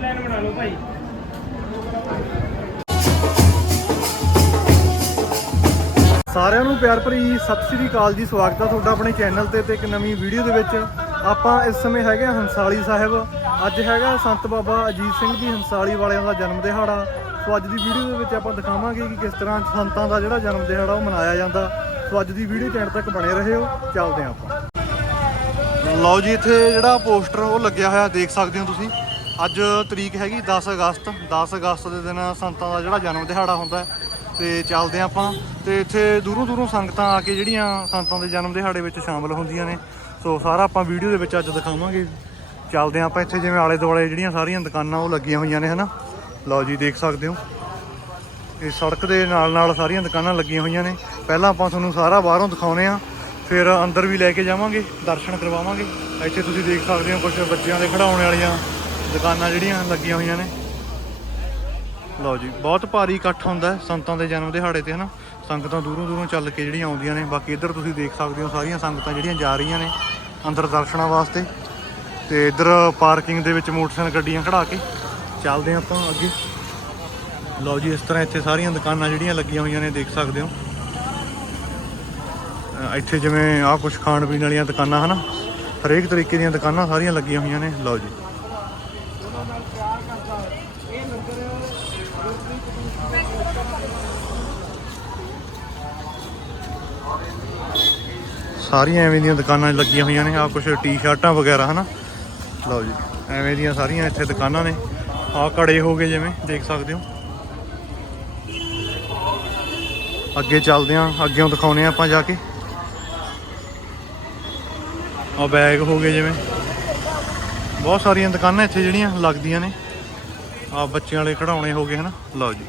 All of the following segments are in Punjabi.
ਲਾਈਨ ਬਣਾ ਲਓ ਭਾਈ। ਸਾਰਿਆਂ ਨੂੰ ਪਿਆਰ ਭਰੀ ਸਤਿ ਸ੍ਰੀ ਅਕਾਲ ਜੀ, ਸਵਾਗਤ ਹੈ ਤੁਹਾਡਾ ਆਪਣੇ ਚੈਨਲ ਤੇ ਤੇ ਇੱਕ ਨਵੀਂ ਵੀਡੀਓ ਦੇ ਵਿੱਚ। ਆਪਾਂ ਇਸ ਸਮੇਂ ਹੈਗੇ ਹਾਂ ਹੰਸਾਲੀ ਸਾਹਿਬ। ਅੱਜ ਹੈਗਾ ਸੰਤ ਬਾਬਾ ਅਜੀਤ ਸਿੰਘ ਜੀ ਹੰਸਾਲੀ ਵਾਲਿਆਂ ਦਾ ਜਨਮ ਦਿਹਾੜਾ। ਸੋ ਅੱਜ ਦੀ ਵੀਡੀਓ ਦੇ ਵਿੱਚ ਆਪਾਂ ਦਿਖਾਵਾਂਗੇ ਕਿ ਕਿਸ ਤਰ੍ਹਾਂ ਸੰਤਾਂ ਦਾ ਜਿਹੜਾ ਜਨਮ ਦਿਹਾੜਾ ਉਹ ਮਨਾਇਆ ਜਾਂਦਾ। ਸੋ ਅੱਜ ਦੀ ਵੀਡੀਓ ਚੈਨਲ ਤੱਕ ਬਣੇ ਰਹਿਓ ਚੱਲਦੇ ਹਾਂ ਆਪਾਂ। ਲਓ ਜੀ, ਇੱਥੇ ਜਿਹੜਾ ਪੋਸਟਰ ਉਹ ਲੱਗਿਆ ਹੋਇਆ, ਦੇਖ ਸਕਦੇ ਹੋ ਤੁਸੀਂ। ਅੱਜ ਤਰੀਕ ਹੈਗੀ 10 ਅਗਸਤ 10 ਅਗਸਤ ਦੇ ਦਿਨ ਸੰਤਾਂ ਦਾ ਜਿਹੜਾ ਜਨਮ ਦਿਹਾੜਾ ਹੁੰਦਾ ਹੈ, ਤੇ ਚੱਲਦੇ ਹਾਂ ਆਪਾਂ, ਤੇ ਇੱਥੇ ਦੂਰੋਂ ਦੂਰੋਂ ਸੰਗਤਾਂ ਆ ਕੇ ਜਿਹੜੀਆਂ ਸੰਤਾਂ ਦੇ ਜਨਮ ਦਿਹਾੜੇ ਵਿੱਚ ਸ਼ਾਮਲ ਹੁੰਦੀਆਂ ਨੇ, ਸੋ ਸਾਰਾ ਆਪਾਂ ਵੀਡੀਓ ਦੇ ਵਿੱਚ ਅੱਜ ਦਿਖਾਵਾਂਗੇ। ਚੱਲਦੇ ਹਾਂ ਆਪਾਂ ਇੱਥੇ ਜਿਵੇਂ ਆਲੇ ਦੁਆਲੇ ਜਿਹੜੀਆਂ ਸਾਰੀਆਂ ਦੁਕਾਨਾਂ ਉਹ ਲੱਗੀਆਂ ਹੋਈਆਂ ਨੇ, ਹਨਾ? ਲਓ ਜੀ, ਦੇਖ ਸਕਦੇ ਹੋ। ਇਹ ਸੜਕ ਦੇ ਨਾਲ ਨਾਲ ਸਾਰੀਆਂ ਦੁਕਾਨਾਂ ਲੱਗੀਆਂ ਹੋਈਆਂ ਨੇ। ਪਹਿਲਾਂ ਆਪਾਂ ਤੁਹਾਨੂੰ ਸਾਰਾ ਬਾਹਰੋਂ ਦਿਖਾਉਨੇ ਆ ਫਿਰ ਅੰਦਰ ਵੀ ਲੈ ਕੇ ਜਾਵਾਂਗੇ, ਦਰਸ਼ਨ ਕਰਵਾਵਾਂਗੇ। ਇੱਥੇ ਤੁਸੀਂ ਦੇਖ ਸਕਦੇ ਹੋ ਕੁਝ ਬੱਚਿਆਂ ਦੇ ਖਿਡਾਉਣ ਵਾਲੀਆਂ ਦੁਕਾਨਾਂ ਜਿਹੜੀਆਂ ਲੱਗੀਆਂ ਹੋਈਆਂ ਨੇ। ਲਓ ਜੀ, ਬਹੁਤ ਭਾਰੀ ਇਕੱਠ ਹੁੰਦਾ ਸੰਤਾਂ ਦੇ ਜਨਮ ਦਿਹਾੜੇ ਤੇ, ਹਨਾ? ਸੰਗਤਾਂ ਦੂਰੋਂ ਦੂਰੋਂ ਚੱਲ ਕੇ ਜਿਹੜੀਆਂ ਆਉਂਦੀਆਂ ਨੇ। ਬਾਕੀ ਇੱਧਰ ਤੁਸੀਂ ਦੇਖ ਸਕਦੇ ਹੋ ਸਾਰੀਆਂ ਸੰਗਤਾਂ ਜਿਹੜੀਆਂ ਜਾ ਰਹੀਆਂ ਨੇ ਅੰਦਰ ਦਰਸ਼ਨਾਂ ਵਾਸਤੇ। ਤੇ ਇੱਧਰ ਪਾਰਕਿੰਗ ਦੇ ਵਿੱਚ ਮੋਟਰਸਾਈਕਲ ਗੱਡੀਆਂ ਖੜਾ ਕੇ ਚੱਲਦੇ ਹਾਂ ਆਪਾਂ ਅੱਗੇ। ਲਓ ਜੀ, ਇਸ ਤਰ੍ਹਾਂ ਇੱਥੇ ਸਾਰੀਆਂ ਦੁਕਾਨਾਂ ਜਿਹੜੀਆਂ ਲੱਗੀਆਂ ਹੋਈਆਂ ਨੇ, ਦੇਖ ਸਕਦੇ ਹੋ। ਇੱਥੇ ਜਿਵੇਂ ਆਹ ਕੁਝ ਖਾਣ ਪੀਣ ਵਾਲੀਆਂ ਦੁਕਾਨਾਂ, ਹਨਾ? ਹਰੇਕ ਤਰੀਕੇ ਦੀਆਂ ਦੁਕਾਨਾਂ ਸਾਰੀਆਂ ਲੱਗੀਆਂ ਹੋਈਆਂ ਨੇ। ਲਓ ਜੀ। ਸਾਰੀਆਂ ਐਵੇਂ ਦੀਆਂ ਦੁਕਾਨਾਂ ਲੱਗੀਆਂ ਹੋਈਆਂ ਨੇ ਆ ਕੁਝ ਟੀ-ਸ਼ਰਟਾਂ ਵਗੈਰਾ, ਹਨਾ? ਲਓ ਜੀ, ਐਵੇਂ ਦੀਆਂ ਸਾਰੀਆਂ ਇੱਥੇ ਦੁਕਾਨਾਂ ਨੇ। ਆ ਕੜੇ ਹੋ ਗਏ ਜਿਵੇਂ, ਦੇਖ ਸਕਦੇ ਹੋ। ਅੱਗੇ ਚੱਲਦੇ ਆਂ ਅੱਗੇੋਂ ਦਿਖਾਉਨੇ ਆਪਾਂ ਜਾ ਕੇ। ਆ ਬੈਗ ਹੋ ਗਏ ਜਿਵੇਂ। ਬਹੁਤ ਸਾਰੀਆਂ ਦੁਕਾਨਾਂ ਇੱਥੇ ਜਿਹੜੀਆਂ ਲੱਗਦੀਆਂ ਨੇ। ਆ ਬੱਚਿਆਂ ਵਾਲੇ ਖਿਡੌਣੇ ਹੋ ਗਏ, ਹਨਾ? ਲਓ ਜੀ।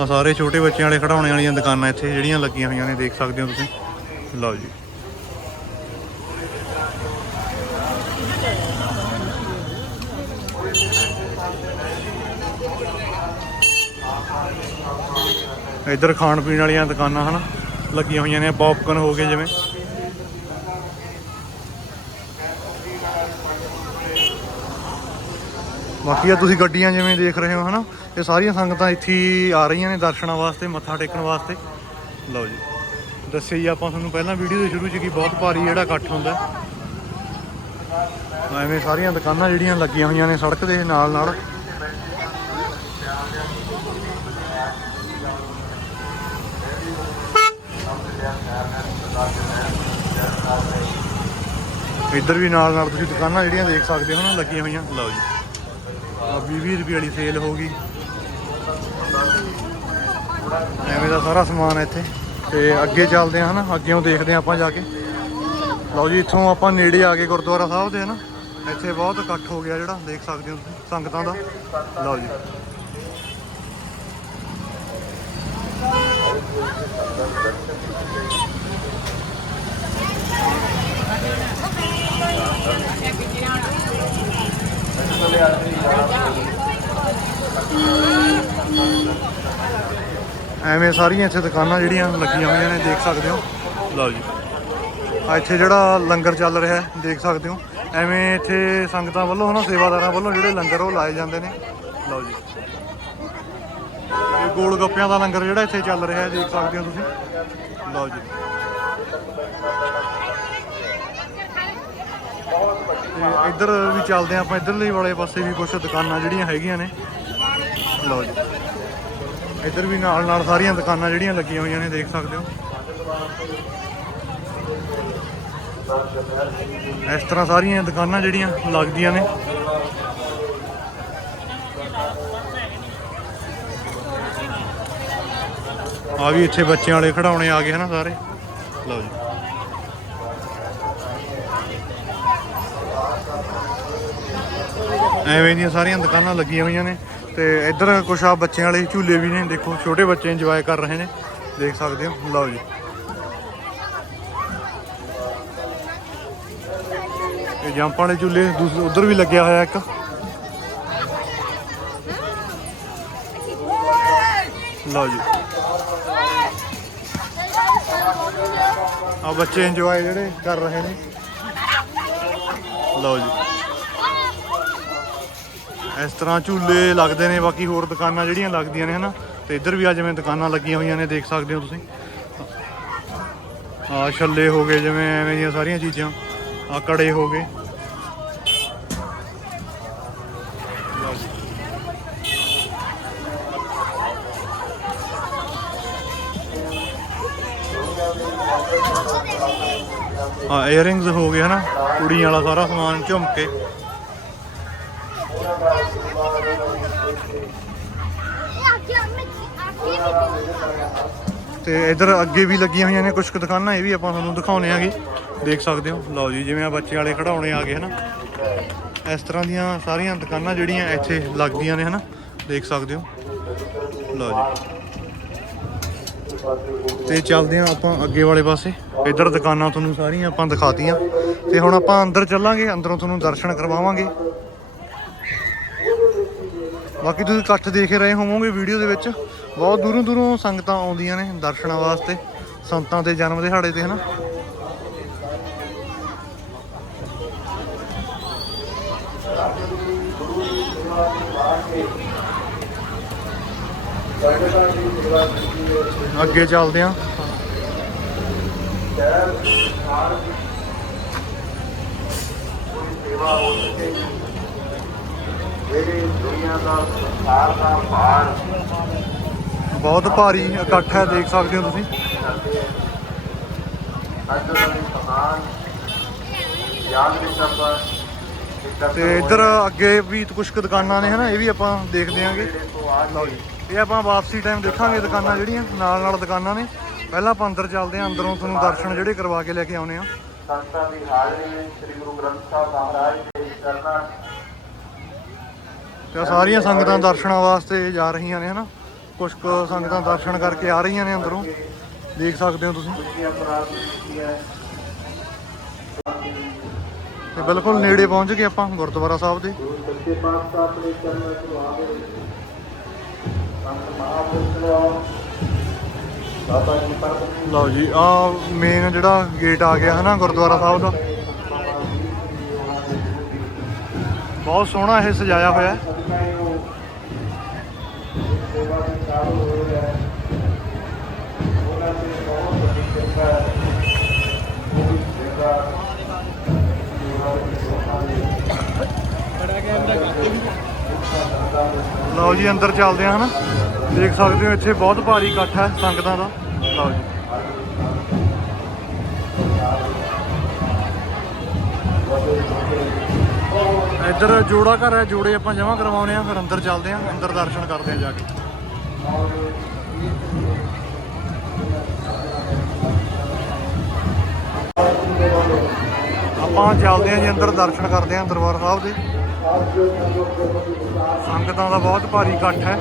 ਆ ਸਾਰੇ ਛੋਟੇ ਬੱਚਿਆਂ ਵਾਲੇ ਖਿਡੌਣੇ ਵਾਲੀਆਂ ਦੁਕਾਨਾਂ ਇੱਥੇ ਜਿਹੜੀਆਂ ਲੱਗੀਆਂ ਹੋਈਆਂ ਨੇ, ਦੇਖ ਸਕਦੇ ਹੋ ਤੁਸੀਂ। ਲਓ ਜੀ। ਇੱਧਰ ਖਾਣ ਪੀਣ ਵਾਲੀਆਂ ਦੁਕਾਨਾਂ, ਹਨ, ਲੱਗੀਆਂ ਹੋਈਆਂ ਨੇ ਪੌਪਕਨ ਹੋ ਗਏ ਜਿਵੇਂ। ਬਾਕੀ ਆ ਤੁਸੀਂ ਗੱਡੀਆਂ ਜਿਵੇਂ ਦੇਖ ਰਹੇ ਹੋ, ਹਨਾ ਇਹ ਸਾਰੀਆਂ ਸੰਗਤਾਂ ਇੱਥੇ ਆ ਰਹੀਆਂ ਨੇ ਦਰਸ਼ਨਾਂ ਵਾਸਤੇ, ਮੱਥਾ ਟੇਕਣ ਵਾਸਤੇ। ਲਓ ਜੀ। ਦੱਸਿਆ ਜੀ, ਆਪਾਂ ਤੁਹਾਨੂੰ ਪਹਿਲਾਂ ਵੀਡੀਓ ਦੇ ਸ਼ੁਰੂ 'ਚ ਕਿ ਬਹੁਤ ਭਾਰੀ ਜਿਹੜਾ ਇਕੱਠ ਹੁੰਦਾ। ਐਵੇਂ ਸਾਰੀਆਂ ਦੁਕਾਨਾਂ ਜਿਹੜੀਆਂ ਲੱਗੀਆਂ ਹੋਈਆਂ ਨੇ ਸੜਕ ਦੇ ਨਾਲ ਨਾਲ। ਇੱਧਰ ਵੀ ਨਾਲ ਨਾਲ ਤੁਸੀਂ ਦੁਕਾਨਾਂ ਜਿਹੜੀਆਂ ਦੇਖ ਸਕਦੇ ਹੋ ਨਾ, ਲੱਗੀਆਂ ਹੋਈਆਂ। ਲਓ ਜੀ। ਆ 20 ਰੁਪਏ ਵਾਲੀ ਸੇਲ ਹੋ ਗਈ। ਐਵੇਂ ਦਾ ਸਾਰਾ ਸਮਾਨ ਹੈ ਇੱਥੇ। ਤੇ ਅੱਗੇ ਚੱਲਦੇ ਹਾਂ ਹਨਾ ਅੱਗੇੋਂ ਦੇਖਦੇ ਹਾਂ ਆਪਾਂ ਜਾ ਕੇ। ਲਓ ਜੀ, ਇੱਥੋਂ ਆਪਾਂ ਨੇੜੇ ਆ ਗਏ ਗੁਰਦੁਆਰਾ ਸਾਹਿਬ ਦੇ ਹਨਾ। ਇੱਥੇ ਬਹੁਤ ਇਕੱਠ ਹੋ ਗਿਆ ਜਿਹੜਾ, ਦੇਖ ਸਕਦੇ ਹੋ ਤੁਸੀਂ, ਸੰਗਤਾਂ ਦਾ। ਲਓ ਜੀ। ਐਵੇਂ ਸਾਰੀਆਂ ਇੱਥੇ ਦੁਕਾਨਾਂ ਜਿਹੜੀਆਂ ਲੱਗੀਆਂ ਹੋਈਆਂ ਨੇ ਦੇਖ ਸਕਦੇ ਹੋ। ਲਓ ਜੀ। ਆ ਇੱਥੇ ਜਿਹੜਾ ਲੰਗਰ ਚੱਲ ਰਿਹਾ ਹੈ ਦੇਖ ਸਕਦੇ ਹੋ। ਐਵੇਂ ਇੱਥੇ ਸੰਗਤਾਂ ਵੱਲੋਂ ਹਨਾ ਸੇਵਾਦਾਰਾਂ ਵੱਲੋਂ ਜਿਹੜੇ ਲੰਗਰ ਉਹ ਲਾਏ ਜਾਂਦੇ ਨੇ। ਲਓ ਜੀ। ਇਹ ਗੋਲ ਗੱਪਿਆਂ ਦਾ ਲੰਗਰ ਜਿਹੜਾ ਇੱਥੇ ਚੱਲ ਰਿਹਾ ਹੈ ਦੇਖ ਸਕਦੇ ਹੋ ਤੁਸੀਂ। ਲਓ ਜੀ। ਇੱਧਰ ਵੀ ਚੱਲਦੇ ਆਪਾਂ ਇੱਧਰਲੇ ਵਾਲੇ ਪਾਸੇ ਵੀ ਕੁਝ ਦੁਕਾਨਾਂ ਜਿਹੜੀਆਂ ਹੈਗੀਆਂ ਨੇ। ਲਓ ਜੀ। ਇੱਧਰ ਵੀ ਨਾਲ ਨਾਲ ਸਾਰੀਆਂ ਦੁਕਾਨਾਂ ਜਿਹੜੀਆਂ ਲੱਗੀਆਂ ਹੋਈਆਂ ਨੇ, ਦੇਖ ਸਕਦੇ ਹੋ। ਇਸ ਤਰ੍ਹਾਂ ਸਾਰੀਆਂ ਦੁਕਾਨਾਂ ਜਿਹੜੀਆਂ ਲੱਗਦੀਆਂ ਨੇ। ਆ ਵੀ ਇੱਥੇ ਬੱਚਿਆਂ ਵਾਲੇ ਖਿਡੌਣੇ ਆ ਗਏ ਹਨਾ ਸਾਰੇ। ਲਓ ਜੀ। ਐਵੇਂ ਦੀਆਂ ਸਾਰੀਆਂ ਦੁਕਾਨਾਂ ਲੱਗੀਆਂ ਹੋਈਆਂ ਨੇ। ਤੇ ਇੱਧਰ ਕੁਛ ਆ ਬੱਚਿਆਂ ਵਾਲੇ ਝੂਲੇ ਵੀ ਨੇ, ਦੇਖੋ, ਛੋਟੇ ਬੱਚੇ ਇੰਜੋਏ ਕਰ ਰਹੇ ਨੇ। ਦੇਖ ਸਕਦੇ ਹੋ, ਲਓ ਜੀ। ਇਹ ਜੰਪ ਵਾਲੇ ਝੂਲੇ ਦੂਸਰੇ ਉਧਰ ਵੀ ਲੱਗਿਆ ਹੋਇਆ ਇੱਕ। ਲਓ ਜੀ। ਆ ਬੱਚੇ ਇੰਜੋਏ ਜਿਹੜੇ ਕਰ ਰਹੇ ਨੇ। ਲਓ ਜੀ। ਇਸ ਤਰ੍ਹਾਂ ਝੂਲੇ ਲੱਗਦੇ ਨੇ, ਬਾਕੀ ਹੋਰ ਦੁਕਾਨਾਂ ਜਿਹੜੀਆਂ ਲੱਗਦੀਆਂ ਨੇ, ਹਨਾ? ਤੇ ਇੱਧਰ ਵੀ ਆ ਜਿਵੇਂ ਦੁਕਾਨਾਂ ਲੱਗੀਆਂ ਹੋਈਆਂ ਨੇ, ਦੇਖ ਸਕਦੇ ਹੋ ਤੁਸੀਂ। ਆ ਛੱਲੇ ਹੋ ਗਏ, ਜਿਵੇਂ ਐਵੇਂ ਦੀਆਂ ਸਾਰੀਆਂ ਚੀਜ਼ਾਂ। ਆ ਕੜੇ ਹੋ ਗਏ। ਲਓ ਆ 이어ਰਿੰਗਸ ਹੋ ਗਏ, ਹਨਾ? ਕੁੜੀਆਂ ਵਾਲਾ ਸਾਰਾ ਸਮਾਨ ਝੁਮਕੇ ਤੇ ਇਧਰ ਅੱਗੇ ਵੀ ਲੱਗੀਆਂ ਹੋਈਆਂ ਨੇ ਕੁਝ ਕੁ ਦੁਕਾਨਾਂ, ਇਹ ਵੀ ਆਪਾਂ ਤੁਹਾਨੂੰ ਦਿਖਾਉਣੇ ਆਗੇ। ਦੇਖ ਸਕਦੇ ਹੋ। ਲਓ ਜੀ, ਜਿਵੇਂ ਆ ਬੱਚੇ ਵਾਲੇ ਖੜਾਉਣੇ ਆ ਗਏ ਹਨਾ। ਇਸ ਤਰ੍ਹਾਂ ਦੀਆਂ ਸਾਰੀਆਂ ਦੁਕਾਨਾਂ ਜਿਹੜੀਆਂ ਇੱਥੇ ਲੱਗਦੀਆਂ ਨੇ, ਹਨਾ। ਦੇਖ ਸਕਦੇ ਹੋ। ਲਓ ਜੀ। ਤੇ ਚੱਲਦੇ ਹਾਂ ਆਪਾਂ ਅੱਗੇ ਵਾਲੇ ਪਾਸੇ। ਇੱਧਰ ਦੁਕਾਨਾਂ ਤੁਹਾਨੂੰ ਸਾਰੀਆਂ ਆਪਾਂ ਦਿਖਾਤੀਆਂ। ਤੇ ਹੁਣ ਆਪਾਂ ਅੰਦਰ ਚੱਲਾਂਗੇ, ਅੰਦਰੋਂ ਤੁਹਾਨੂੰ ਦਰਸ਼ਨ ਕਰਵਾਵਾਂਗੇ। ਬਾਕੀ ਤੁਸੀਂ ਇਕੱਠ ਦੇਖ ਰਹੇ ਹੋਵੋਗੇ ਵੀਡੀਓ ਦੇ ਵਿੱਚ। ਬਹੁਤ ਦੂਰੋਂ ਦੂਰੋਂ ਸੰਗਤਾਂ ਆਉਂਦੀਆਂ ਨੇ ਦਰਸ਼ਨਾਂ ਵਾਸਤੇ, ਸੰਤਾਂ ਦੇ ਜਨਮ ਦਿਹਾੜੇ ਤੇ, ਹਨਾ? ਅੱਗੇ ਚੱਲਦੇ ਆਂ। ਬਹੁਤ ਭਾਰੀ ਇਕੱਠ ਹੈ ਦੇਖ ਸਕਦੇ ਹੋ ਤੁਸੀਂ। ਤੇ ਇੱਧਰ ਅੱਗੇ ਵੀ ਕੁਝ ਕੁ ਦੁਕਾਨਾਂ ਨੇ ਹਨਾ ਇਹ ਵੀ ਆਪਾਂ ਦੇਖਦੇ ਆਂਗੇ। ਲਓ ਜੀ ਇਹ ਆਪਾਂ ਵਾਪਸੀ ਟਾਈਮ ਦੇਖਾਂਗੇ ਦੁਕਾਨਾਂ ਜਿਹੜੀਆਂ ਨਾਲ ਨਾਲ ਦੁਕਾਨਾਂ ਨੇ। ਪਹਿਲਾਂ ਆਪਾਂ ਅੰਦਰ ਚੱਲਦੇ ਆਂ ਅੰਦਰੋਂ ਤੁਹਾਨੂੰ ਦਰਸ਼ਨ ਜਿਹੜੇ ਕਰਵਾ ਕੇ ਲੈ ਕੇ ਆਉਨੇ ਆ। ਸੰਤਾਂ ਦੀ ਹਾਜ਼ਰੀ ਸ੍ਰੀ ਗੁਰੂ ਗ੍ਰੰਥ ਸਾਹਿਬ ਮਹਾਰਾਜ ਦੇ ਚਰਨਾਂ ਤੇ ਸਾਰੀਆਂ ਸੰਗਤਾਂ ਦਰਸ਼ਨਾਂ ਵਾਸਤੇ ਜਾ ਰਹੀਆਂ ਨੇ, ਹਨਾ? ਕੁਝ ਕੁ ਸੰਗਤਾਂ ਦਰਸ਼ਨ ਕਰਕੇ ਆ ਰਹੀਆਂ ਨੇ ਅੰਦਰੋਂ। ਦੇਖ ਸਕਦੇ ਹੋ ਤੁਸੀਂ। ਤੇ ਬਿਲਕੁਲ ਨੇੜੇ ਪਹੁੰਚ ਗਏ ਆਪਾਂ ਗੁਰਦੁਆਰਾ ਸਾਹਿਬ ਦੇ। ਲਓ ਜੀ ਆ ਮੇਨ ਜਿਹੜਾ ਗੇਟ ਆ ਗਿਆ, ਹਨਾ, ਗੁਰਦੁਆਰਾ ਸਾਹਿਬ ਦਾ। ਬਹੁਤ ਸੋਹਣਾ ਇਹ ਸਜਾਇਆ ਹੋਇਆ ਹੈ। ਲਓ ਜੀ, ਅੰਦਰ ਚੱਲਦੇ ਹਾਂ, ਹਨਾ? ਦੇਖ ਸਕਦੇ ਹੋ, ਇੱਥੇ ਬਹੁਤ ਭਾਰੀ ਇਕੱਠ ਹੈ ਸੰਗਤਾਂ ਦਾ। ਲਓ ਜੀ। ਇੱਧਰ ਜੋੜਾ ਘਰ ਹੈ, ਜੋੜੇ ਆਪਾਂ ਜਮ੍ਹਾਂ ਕਰਵਾਉਣੇ ਆ ਫਿਰ ਅੰਦਰ ਚੱਲਦੇ ਆ ਅੰਦਰ ਦਰਸ਼ਨ ਕਰਦੇ ਆ ਜਾ ਕੇ। ਆਪਾਂ ਚੱਲਦੇ ਆ ਜੀ, ਅੰਦਰ ਦਰਸ਼ਨ ਕਰਦੇ ਆ ਦਰਬਾਰ ਸਾਹਿਬ ਦੇ। ਸੰਗਤਾਂ ਦਾ ਬਹੁਤ ਭਾਰੀ ਇਕੱਠ ਹੈ।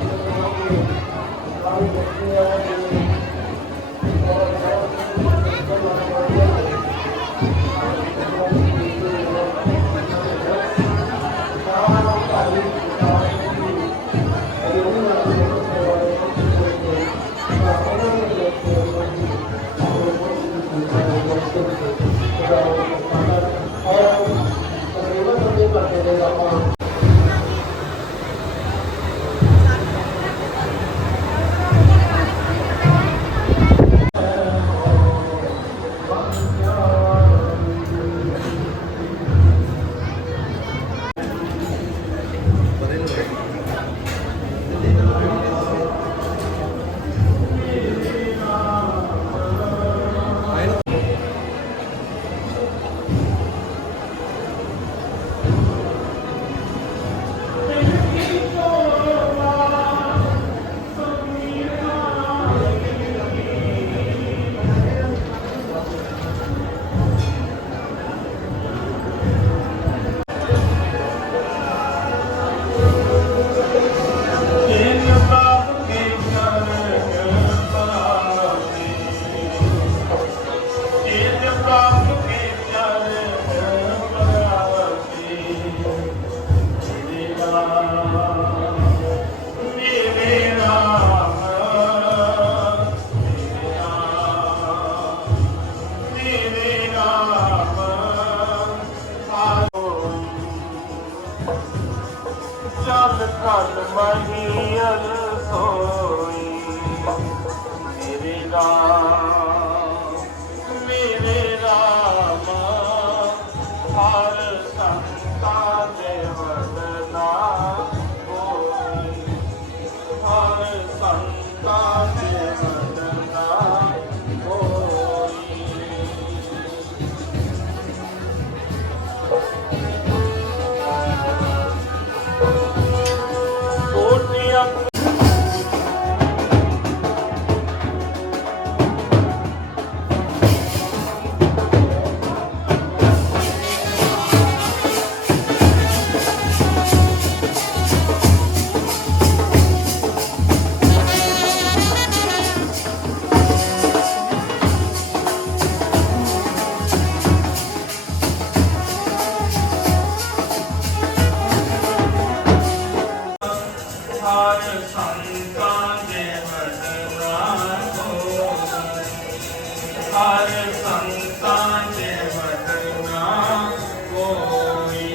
ਹਰ ਸੰਤਾਂ ਦੇ ਵਰਨਾ ਕੋਈ।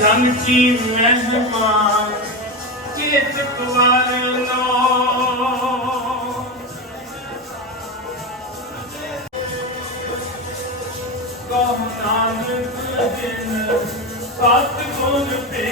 ਜਨ ਕੀ ਮਹਿਮਾ ਚੇਤ ਕਵਾਰ ਲੋ।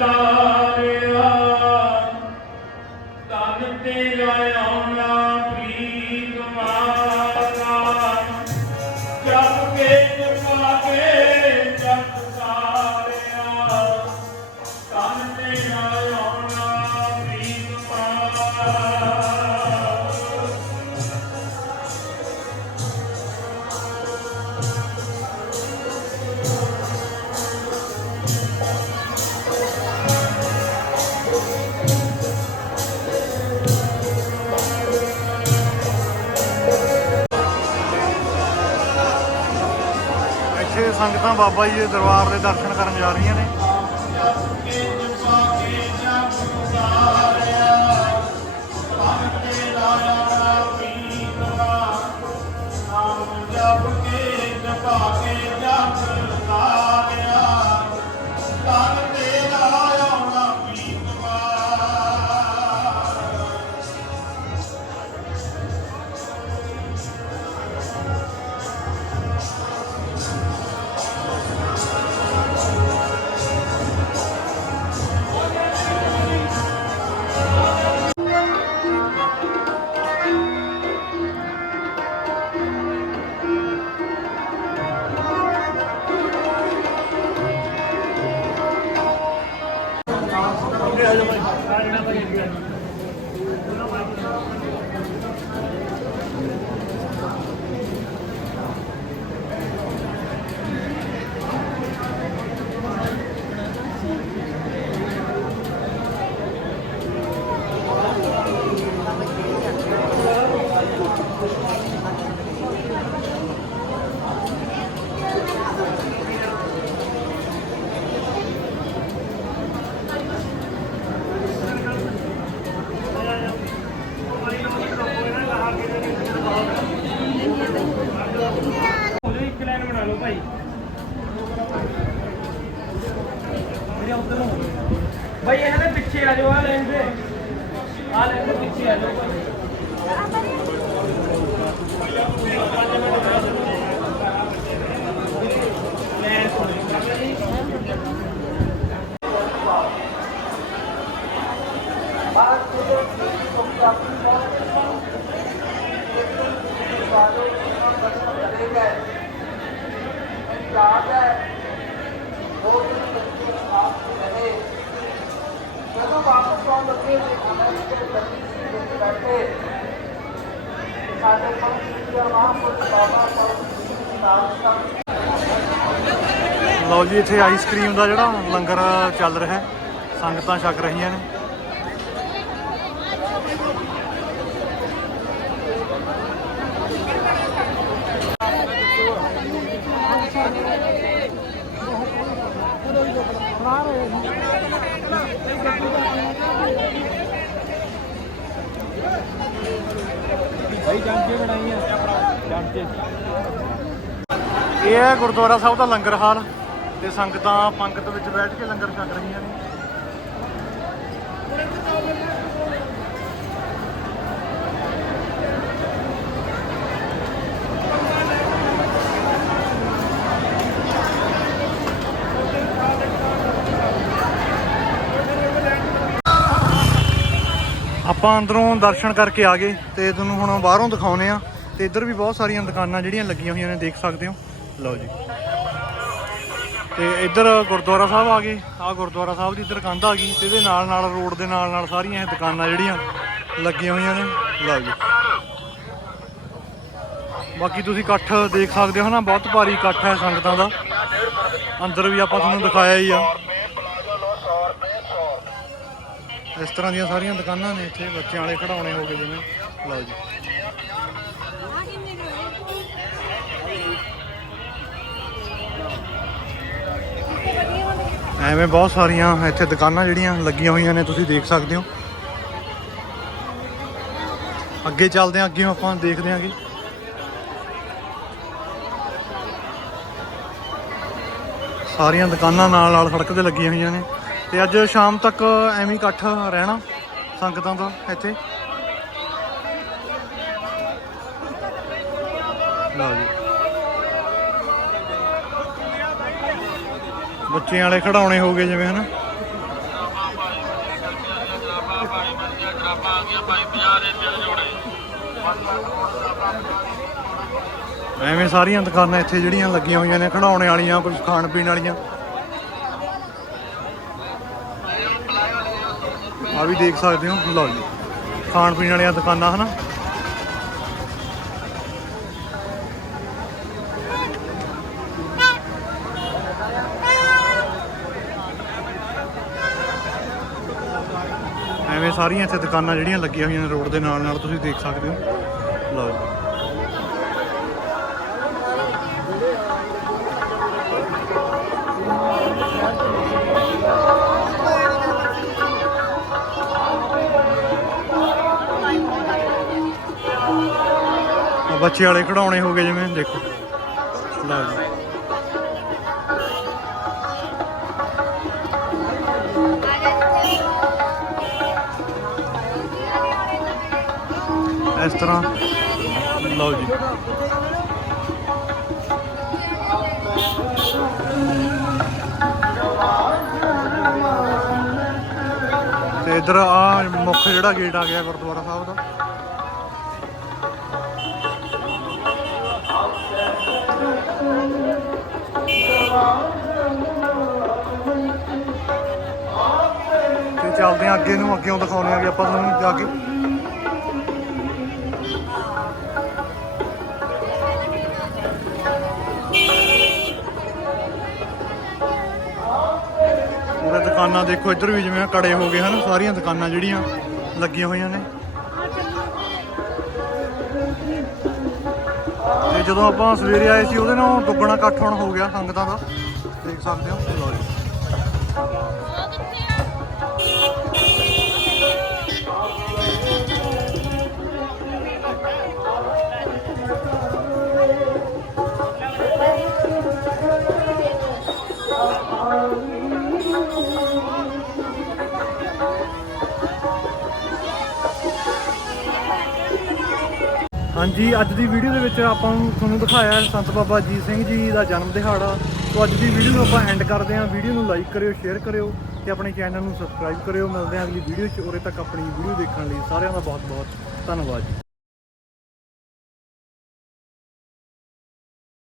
Oh. ਸੰਗਤਾਂ ਬਾਬਾ ਜੀ ਦੇ ਦਰਬਾਰ ਦੇ ਦਰਸ਼ਨ ਕਰਨ ਜਾ ਰਹੀਆਂ ਨੇ। ਲਓ ਜੀ ਇੱਥੇ ਆਈਸਕ੍ਰੀਮ ਦਾ ਜਿਹੜਾ ਲੰਗਰ ਚੱਲ ਰਿਹਾ ਹੈ। ਸੰਗਤਾਂ ਛਕ ਰਹੀਆਂ ਨੇ। ਭਾਈ ਜਾਂਚੇ ਬਣਾਈਆਂ ਜਾਂਚੇ ਇਹ ਹੈ ਗੁਰਦੁਆਰਾ ਸਾਹਿਬ ਦਾ ਲੰਗਰ ਹਾਲ ਤੇ ਸੰਗਤਾਂ ਪੰਗਤ ਵਿੱਚ ਬੈਠ ਕੇ ਲੰਗਰ ਛਕ ਰਹੀਆਂ ਨੇ। ਆਪਾਂ ਅੰਦਰੋਂ ਦਰਸ਼ਨ ਕਰਕੇ ਆ ਗਏ ਤੇ ਤੁਹਾਨੂੰ ਹੁਣ ਬਾਹਰੋਂ ਦਿਖਾਉਨੇ ਆ ਤੇ ਇੱਧਰ ਵੀ ਬਹੁਤ ਸਾਰੀਆਂ ਦੁਕਾਨਾਂ ਜਿਹੜੀਆਂ ਲੱਗੀਆਂ ਹੋਈਆਂ ਨੇ, ਦੇਖ ਸਕਦੇ ਹੋ। ਲਓ ਜੀ। ਤੇ ਇੱਧਰ ਗੁਰਦੁਆਰਾ ਸਾਹਿਬ ਆ ਗਏ। ਆ ਗੁਰਦੁਆਰਾ ਸਾਹਿਬ ਦੀ ਇੱਧਰ ਕੰਧ ਆ ਗਈ ਤੇ ਇਹਦੇ ਨਾਲ ਨਾਲ ਰੋਡ ਦੇ ਨਾਲ ਨਾਲ ਸਾਰੀਆਂ ਇਹ ਦੁਕਾਨਾਂ ਜਿਹੜੀਆਂ ਲੱਗੀਆਂ ਹੋਈਆਂ ਨੇ। ਲਓ ਜੀ। ਬਾਕੀ ਤੁਸੀਂ ਇਕੱਠ ਦੇਖ ਸਕਦੇ ਹੋ ਨਾ, ਬਹੁਤ ਭਾਰੀ ਇਕੱਠ ਹੈ ਸੰਗਤਾਂ ਦਾ। ਅੰਦਰ ਵੀ ਆਪਾਂ ਤੁਹਾਨੂੰ ਦਿਖਾਇਆ ਹੀ ਆ। ਇਸ ਤਰ੍ਹਾਂ ਦੀਆਂ ਸਾਰੀਆਂ ਦੁਕਾਨਾਂ ਨੇ ਇੱਥੇ ਬੱਚਿਆਂ ਵਾਲੇ ਖਿਡੌਣੇ ਹੋ ਗਏ ਜਿਵੇਂ। ਲਓ ਜੀ। ਐਵੇਂ ਬਹੁਤ ਸਾਰੀਆਂ ਇੱਥੇ ਦੁਕਾਨਾਂ ਜਿਹੜੀਆਂ ਲੱਗੀਆਂ ਹੋਈਆਂ ਨੇ, ਤੁਸੀਂ ਦੇਖ ਸਕਦੇ ਹੋ। ਅੱਗੇ ਚੱਲਦੇ ਹਾਂ, ਅੱਗੇ ਆਪਾਂ ਦੇਖਦੇ ਹਾਂ ਹਾਂਗੇ ਸਾਰੀਆਂ ਦੁਕਾਨਾਂ ਨਾਲ ਨਾਲ ਸੜਕ ਤੇ ਲੱਗੀਆਂ ਹੋਈਆਂ ਨੇ। ਤੇ ਅੱਜ ਸ਼ਾਮ ਤੱਕ ਐਵੇਂ ਇਕੱਠ ਰਹਿਣਾ ਸੰਗਤਾਂ ਦਾ ਇੱਥੇ। ਲਓ ਜੀ। ਬੱਚਿਆਂ ਵਾਲੇ ਖਿਡੌਣੇ ਹੋ ਗਏ ਜਿਵੇਂ ਹਨਾ। ਐਵੇਂ ਸਾਰੀਆਂ ਦੁਕਾਨਾਂ ਇੱਥੇ ਜਿਹੜੀਆਂ ਲੱਗੀਆਂ ਹੋਈਆਂ ਨੇ, ਖਿਡੌਣੇ ਵਾਲੀਆਂ ਕੁਝ ਖਾਣ ਪੀਣ ਵਾਲੀਆਂ। ਆ ਵੀ ਦੇਖ ਸਕਦੇ ਹੋ, ਲਓ ਜੀ। ਖਾਣ ਪੀਣ ਵਾਲੀਆਂ ਦੁਕਾਨਾਂ, ਹਨਾ? ਐਵੇਂ ਸਾਰੀਆਂ ਇੱਥੇ ਦੁਕਾਨਾਂ ਜਿਹੜੀਆਂ ਲੱਗੀਆਂ ਹੋਈਆਂ ਨੇ ਰੋਡ ਦੇ ਨਾਲ ਨਾਲ ਤੁਸੀਂ ਦੇਖ ਸਕਦੇ ਹੋ। ਲਓ ਜੀ। ਬੱਚੇ ਵਾਲੇ ਖਿਡੌਣੇ ਹੋ ਗਏ ਜਿਵੇਂ, ਦੇਖੋ। ਲਓ ਜੀ। ਇਸ ਤਰ੍ਹਾਂ। ਲਓ ਜੀ। ਤੇ ਇਧਰ ਆ ਮੁੱਖ ਜਿਹੜਾ ਗੇਟ ਆ ਗਿਆ ਗੁਰਦੁਆਰਾ ਸਾਹਿਬ ਦਾ। ਚੱਲਦੇ ਆ, ਅੱਗੇ ਨੂੰ ਅੱਗੇ ਦਿਖਾਉਣੇ ਆ ਵੀ ਆਪਾਂ ਤੁਹਾਨੂੰ ਜਾ ਕੇ। ਦੁਕਾਨਾਂ ਦੇਖੋ, ਇੱਧਰ ਵੀ ਜਿਵੇਂ ਕੜੇ ਹੋ ਗਏ ਹਨ, ਸਾਰੀਆਂ ਦੁਕਾਨਾਂ ਜਿਹੜੀਆਂ ਲੱਗੀਆਂ ਹੋਈਆਂ ਨੇ। ਤੇ ਜਦੋਂ ਆਪਾਂ ਸਵੇਰੇ ਆਏ ਸੀ, ਉਹਦੇ ਨਾਲ ਦੁੱਗਣਾ ਇਕੱਠ ਹੋਣ ਹੋ ਗਿਆ ਸੰਗਤਾਂ ਦਾ। ਦੇਖ ਸਕਦੇ ਹੋ, ਲਓ ਜੀ। ਜੀ, ਅੱਜ ਦੀ ਵੀਡੀਓ ਦੇ ਵਿੱਚ ਆਪਾਂ ਨੂੰ ਤੁਹਾਨੂੰ ਦਿਖਾਇਆ ਸੰਤ ਬਾਬਾ ਅਜੀਤ ਸਿੰਘ ਜੀ ਦਾ ਜਨਮ ਦਿਹਾੜਾ। ਤੋਂ ਅੱਜ ਦੀ ਵੀਡੀਓ ਨੂੰ ਆਪਾਂ ਐਂਡ ਕਰਦੇ ਹਾਂ। ਵੀਡੀਓ ਨੂੰ ਲਾਈਕ ਕਰਿਓ ਸ਼ੇਅਰ ਕਰਿਓ ਤੇ ਆਪਣੇ ਚੈਨਲ ਨੂੰ ਸਬਸਕ੍ਰਾਈਬ ਕਰਿਓ। ਮਿਲਦੇ ਹਾਂ ਅਗਲੀ ਵੀਡੀਓ 'ਚ। ਉਰੇ ਤੱਕ ਆਪਣੀ ਵੀਡੀਓ ਦੇਖਣ ਲਈ ਸਾਰਿਆਂ ਦਾ ਬਹੁਤ ਬਹੁਤ ਧੰਨਵਾਦ ਜੀ।